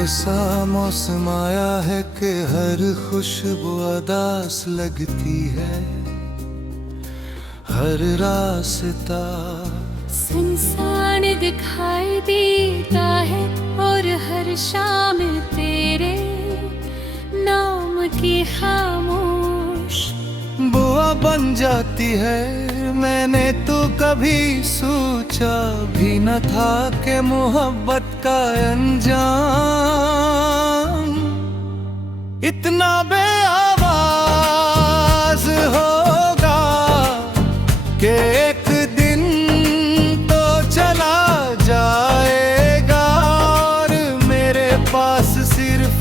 ऐसा मौसम आया है कि हर खुशबू उदास लगती है, हर रास्ता सुनसान दिखाई देता है और हर शाम तेरे नाम की खामोश बुआ बन जाती है। मैंने तो कभी सोचा भी न था कि मोहब्बत का अंजाम इतना बेआवाज होगा कि एक दिन तो चला जाएगा और मेरे पास सिर्फ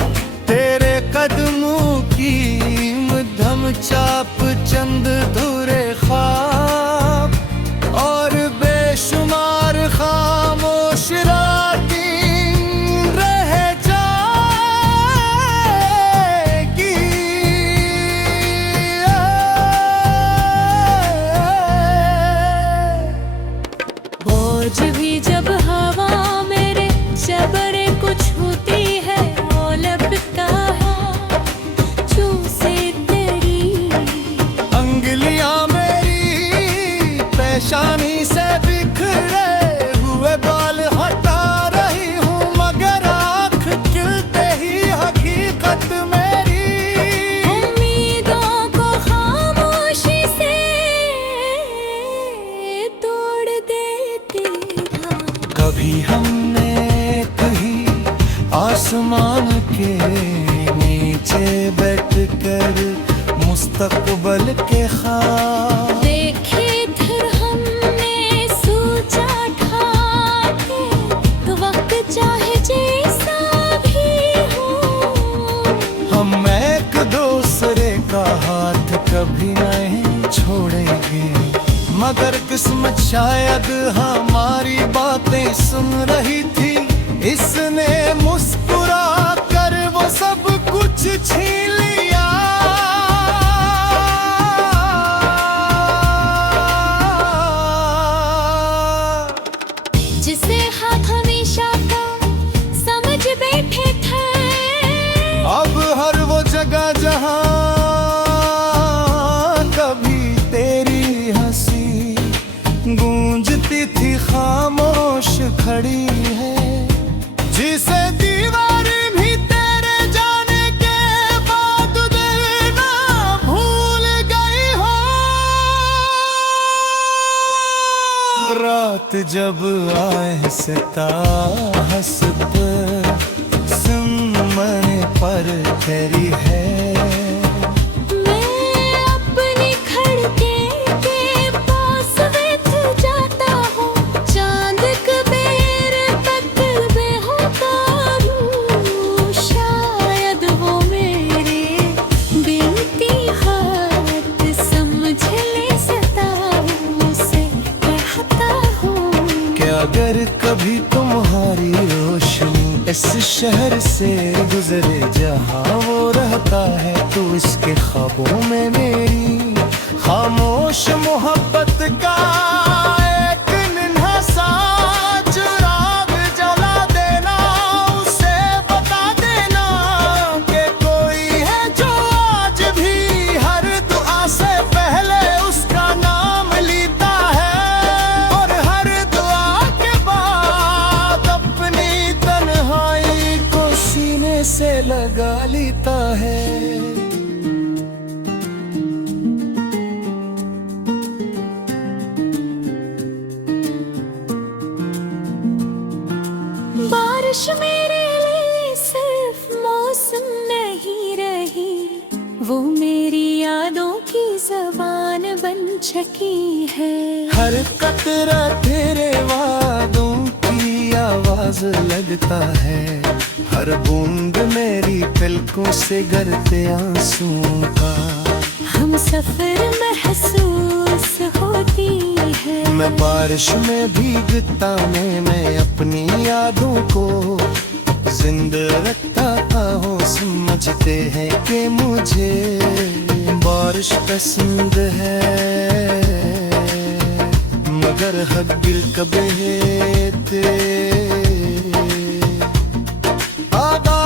तेरे कदमों की मध्यम चाप, चंद धुरे ख्वाब और बेशुमार खामोश रातें रह जाएगी। बोझ भी जब हवा मेरे जबरे को छूती है, वो लपका है चूसे तेरी अंगलियां मेरी पेशानी से बिखरे हुए बाल हटा रही हूँ, मगर आँख खिलते ही हकीकत मेरी उम्मीदों को खामोशी से तोड़ देती था। कभी हमने कहीं आसमान के नीचे बैठकर मुस्तकबल के ख्वाब देखे फिर हमने सोचा था कि वक्त चाहे जैसा भी हो, हम एक दूसरे का हाथ कभी नहीं छोड़ेंगे, मगर किस्मत शायद हमारी बातें सुन रही थी। इसने मुस्कुरा कर वो सब कुछ छीन लिया। जिसे हाथ हमेशा का समझ बैठे थे, अब हर वो जगह जहां कभी तेरी हंसी गूंजती थी खामोश खड़ी है। जिसे दीवार भी तेरे जाने के बाद दिल ना भूल गई हो। रात जब आए सिता हंसत सुमन पर तेरी है। मैं अपनी खड़के के पास बैठ जाता हूँ, चांद कबीर तक बेहोकार हूँ। शायद वो मेरी बिनती हाथ समझ ले सता उसे कहता हूँ कि अगर कभी तुम्हारी रोशनी इस शहर से गुजरे जहाँ वो रहता है, तो इसके ख्वाबों में मेरी खामोश मोहब्बत का एक नन्हा सा चिराग जला देना। उसे बता देना कि कोई है जो आज भी हर दुआ से पहले उसका नाम लेता है और हर दुआ के बाद अपनी तन्हाई को सीने से लगा लेता है। बारिश मेरे लिए सिर्फ मौसम नहीं रही, वो मेरी यादों की ज़बान बन चुकी है। हर कतरा तेरे वादों की आवाज लगता है, हर बूंद मेरी पलकों से गिरते आंसुओं का हम सफर महसूस होती है। मैं बारिश में भीगता मैं अपनी यादों को जिंदा रखता हूँ। समझते हैं कि मुझे बारिश पसंद है, मगर हक दिल कबे है ते आदा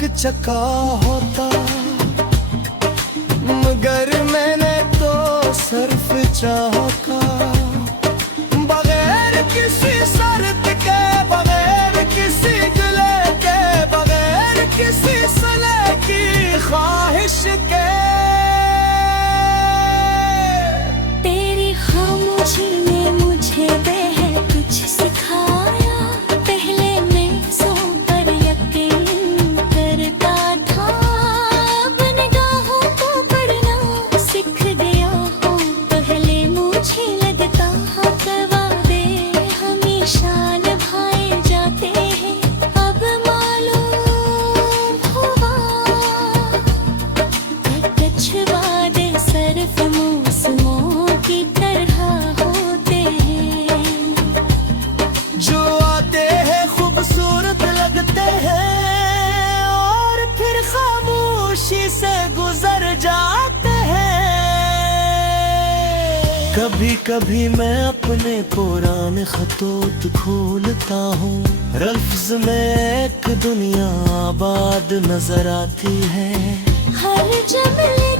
एक चका होता, मगर मैंने तो सिर्फ चाहा, बगैर किसी शर्त के, बगैर किसी गिले के, बगैर किसी सले की ख्वाहिश के। तेरी खामोशी ने मुझे बेहद कुछ सिखाया, पहले मैं सौ पर यकीन करता था, अब निगाहों को पढ़ना सीख गया हूँ। पहले मुझे लगता वादे हमेशा निभाए जाते हैं, अब मालूम हुआ कुछ वादे सिर्फ मौसमों की तरह होते हैं। जो आते हैं खूबसूरत लगते हैं और फिर खामोशी से गुजर जाते हैं। कभी कभी मैं अपने पुराने खतोत खोलता हूँ, लफ्ज़ में एक दुनिया आबाद नजर आती है। हर जमले